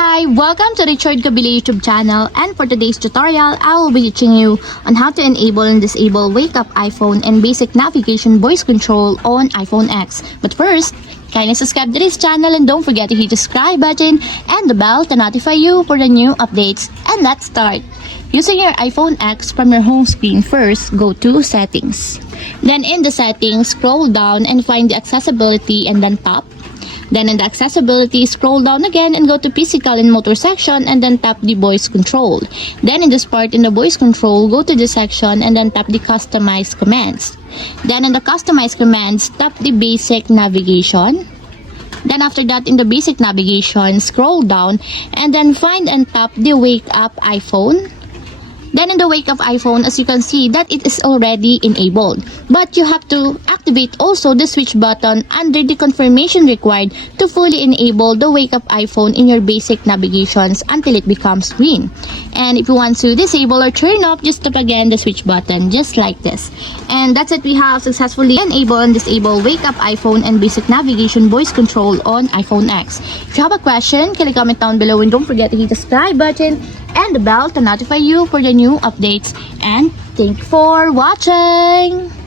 Hi, welcome to Richard Kabili YouTube channel, and for today's tutorial, I will be teaching you on how to enable and disable Wake Up iPhone and basic navigation voice control on iPhone X. But first, kindly subscribe to this channel and don't forget to hit the subscribe button and the bell to notify you for the new updates. And let's start. Using your iPhone X from your home screen, first go to Settings. Then in the Settings, scroll down and find the Accessibility and then tap. Then in the accessibility, scroll down again and go to physical and motor section and then tap the voice control. Then in this part in the voice control, go to the section and then tap the customize commands. Then in the customize commands, tap the basic navigation. Then after that in the basic navigation, scroll down and then find and tap the Wake Up iPhone. Then in the Wake Up iPhone, as you can see that it is already enabled. But you have to activate also the switch button under the confirmation required to fully enable the Wake Up iPhone in your basic navigations until it becomes green. And if you want to disable or turn off, just tap again the switch button just like this. And that's it, we have successfully enabled and disabled Wake Up iPhone and basic navigation voice control on iPhone X. If you have a question, can you comment down below and don't forget to hit the subscribe button and the bell to notify you for the new updates. And thank you for watching!